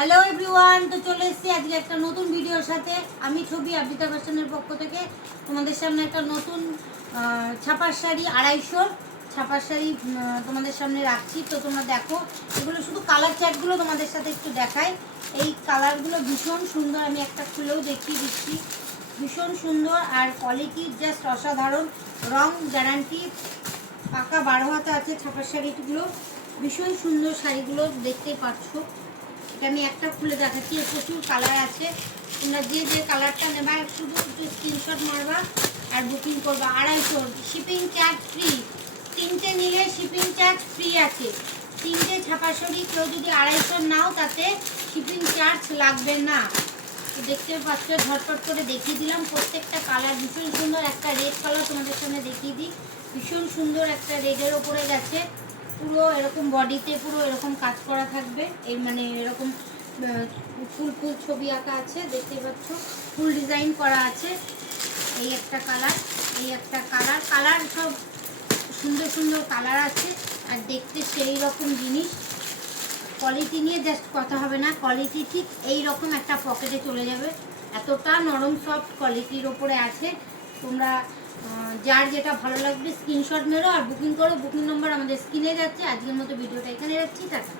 Hello everyone, তো চলে এসেছি আজকে একটা নতুন ভিডিওর সাথে। আমি ছবি আবৃতা ফ্যাশনের পক্ষ থেকে তোমাদের সামনে একটা নতুন ছাপার শাড়ি 250 ছাপার শাড়ি তোমাদের সামনে রাখছি। তো তোমরা দেখো, এগুলো শুধু কালার চার্টগুলো তোমাদের সাথে একটু দেখাই। এই কালারগুলো ভীষণ সুন্দর, আমি একটা খুলেও দেখিয়ে দিচ্ছি। ভীষণ সুন্দর আর কোয়ালিটি জাস্ট অসাধারণ। রং গ্যারান্টি, পাকা 12 হাতা আছে ছাপার শাড়িগুলো। ভীষণ সুন্দর শাড়িগুলো, দেখতেই পাচ্ছ। এটা আমি একটা খুলে দেখাচ্ছি, প্রচুর কালার আছে। তোমরা যে যে কালারটা নেবা শুধু একটু স্ক্রিনশট মারবা আর বুকিং করবা। 250, শিপিং চার্জ ফ্রি। 3টে নিলে শিপিং চার্জ ফ্রি আছে। 3টে ছাপা শাড়ি কেউ যদি 250 নাও তাতে শিপিং চার্জ লাগবে না। তো দেখতে পাচ্ছ, ঝটপট করে দেখিয়ে দিলাম। প্রত্যেকটা কালার ভীষণ সুন্দর। একটা রেড কালার তোমাদের সামনে দেখিয়ে দিই, ভীষণ সুন্দর। একটা রেডের ওপরে গেছে, পুরো এরকম বডিতে পুরো এরকম কাজ করা থাকবে। এই মানে এরকম ফুল ফুল ছবি আঁকা আছে, দেখতে পাচ্ছ, ফুল ডিজাইন করা আছে। এই একটা কালার, এই একটা কালার। কালার সব সুন্দর সুন্দর কালার আছে আর দেখতে সেই রকম জিনিস। কোয়ালিটি নিয়ে জাস্ট কথা হবে না, কোয়ালিটি ঠিক এই রকম একটা পকেটে চলে যাবে। এতটা নরম সফট কোয়ালিটির ওপরে আছে। তোমরা যার যেটা ভালো লাগবে স্ক্রিনশট মেরো আর বুকিং করো। বুকিং নম্বর আমাদের স্ক্রিনে যাচ্ছে। আজকের মতো ভিডিওটা এখানে যাচ্ছি, টাটা।